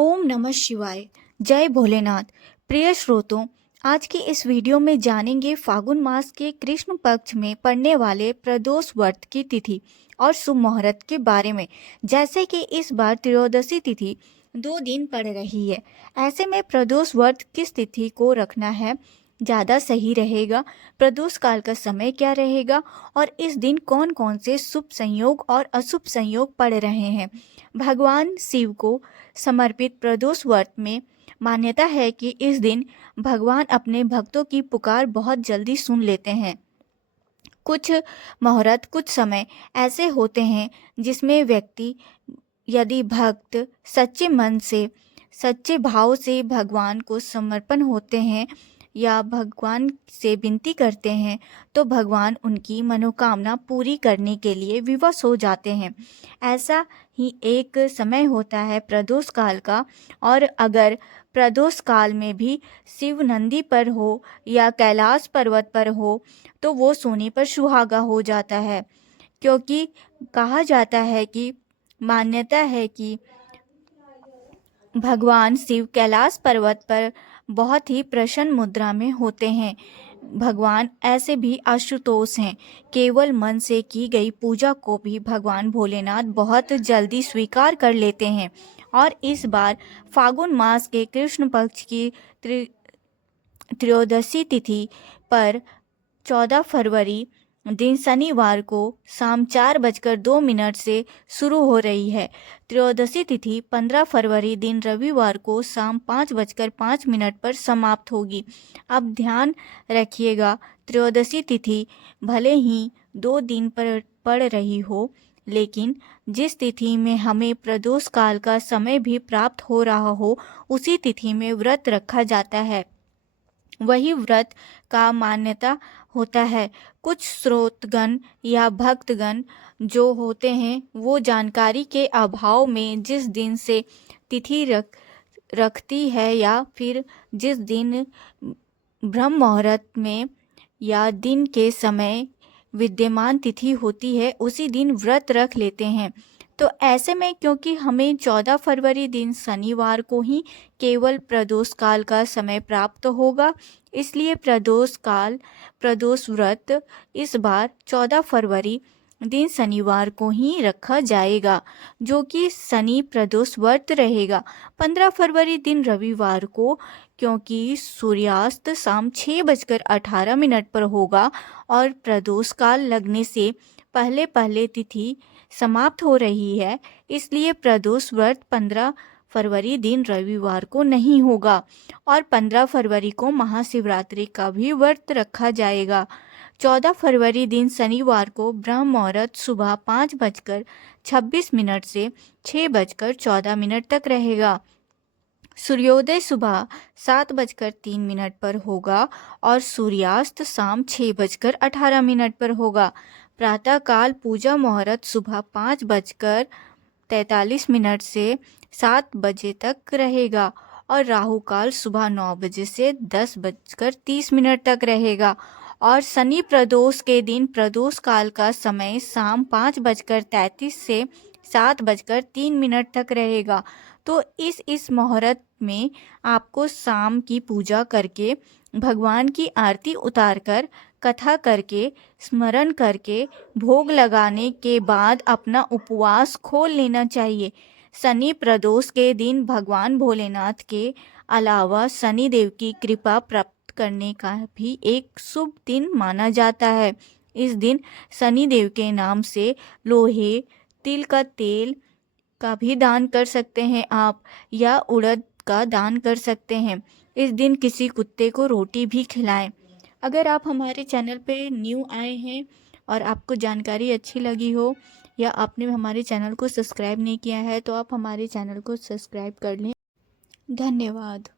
ओम नमः शिवाय। जय भोलेनाथ। प्रिय श्रोतों, आज की इस वीडियो में जानेंगे फागुन मास के कृष्ण पक्ष में पड़ने वाले प्रदोष व्रत की तिथि और शुभ मुहूर्त के बारे में। जैसे कि इस बार त्रयोदशी तिथि 2 दिन पड़ रही है, ऐसे में प्रदोष व्रत किस तिथि को रखना है ज़्यादा सही रहेगा, प्रदोष काल का समय क्या रहेगा और इस दिन कौन कौन से शुभ संयोग और अशुभ संयोग पड़ रहे हैं। भगवान शिव को समर्पित प्रदोष व्रत में मान्यता है कि इस दिन भगवान अपने भक्तों की पुकार बहुत जल्दी सुन लेते हैं। कुछ मुहूर्त, कुछ समय ऐसे होते हैं जिसमें व्यक्ति यदि भक्त सच्चे मन से, सच्चे भाव से भगवान को समर्पण होते हैं या भगवान से विनती करते हैं तो भगवान उनकी मनोकामना पूरी करने के लिए विवश हो जाते हैं। ऐसा ही एक समय होता है प्रदोष काल का, और अगर प्रदोष काल में भी शिव नंदी पर हो या कैलाश पर्वत पर हो तो वो सोने पर सुहागा हो जाता है, क्योंकि कहा जाता है कि मान्यता है कि भगवान शिव कैलाश पर्वत पर बहुत ही प्रसन्न मुद्रा में होते हैं। भगवान ऐसे भी आशुतोष हैं, केवल मन से की गई पूजा को भी भगवान भोलेनाथ बहुत जल्दी स्वीकार कर लेते हैं। और इस बार फागुन मास के कृष्ण पक्ष की त्रयोदशी तिथि पर 14 फरवरी दिन शनिवार को शाम 4:02 से शुरू हो रही है। त्रयोदशी तिथि 15 फरवरी दिन रविवार को शाम 5:05 पर समाप्त होगी। अब ध्यान रखिएगा, त्रयोदशी तिथि भले ही 2 दिन पर पड़ रही हो, लेकिन जिस तिथि में हमें प्रदोष काल का समय भी प्राप्त हो रहा हो, उसी तिथि में व्रत रखा जाता है। वही व्रत का मान्यता होता है। कुछ स्रोतगण या भक्तगण जो होते हैं वो जानकारी के अभाव में जिस दिन से तिथि रखती है या फिर जिस दिन ब्रह्म मुहूर्त में या दिन के समय विद्यमान तिथि होती है उसी दिन व्रत रख लेते हैं। तो ऐसे में क्योंकि हमें 14 फरवरी दिन शनिवार को ही केवल प्रदोष काल का समय प्राप्त होगा, इसलिए प्रदोष व्रत इस बार 14 फरवरी दिन शनिवार को ही रखा जाएगा, जो कि शनि प्रदोष व्रत रहेगा। 15 फरवरी दिन रविवार को, क्योंकि सूर्यास्त शाम 6:18 पर होगा और प्रदोष काल लगने से पहले पहले तिथि समाप्त हो रही है, इसलिए प्रदोष व्रत 15 फरवरी दिन रविवार को नहीं होगा। और 15 फरवरी को महाशिवरात्रि का भी व्रत रखा जाएगा। 14 फरवरी दिन शनिवार को ब्रह्म मुहूर्त सुबह 5:26 से 6:14 तक रहेगा। सूर्योदय सुबह 7:03 पर होगा और सूर्यास्त शाम 6:18 पर होगा। प्रातःकाल पूजा मुहूर्त सुबह 5:43 से 7 बजे तक रहेगा और राहु काल सुबह 9 बजे से 10:30 तक रहेगा। और शनि प्रदोष के दिन प्रदोष काल का समय शाम 5:33 से 7:03 तक रहेगा। तो इस मुहूर्त में आपको शाम की पूजा करके, भगवान की आरती उतारकर, कथा करके, स्मरण करके, भोग लगाने के बाद अपना उपवास खोल लेना चाहिए। शनि प्रदोष के दिन भगवान भोलेनाथ के अलावा शनि देव की कृपा प्राप्त करने का भी एक शुभ दिन माना जाता है। इस दिन शनि देव के नाम से लोहे, तिल का तेल का भी दान कर सकते हैं आप, या उड़द का दान कर सकते हैं। इस दिन किसी कुत्ते को रोटी भी खिलाएं। अगर आप हमारे चैनल पे न्यू आए हैं और आपको जानकारी अच्छी लगी हो या आपने हमारे चैनल को सब्सक्राइब नहीं किया है तो आप हमारे चैनल को सब्सक्राइब कर लें। धन्यवाद।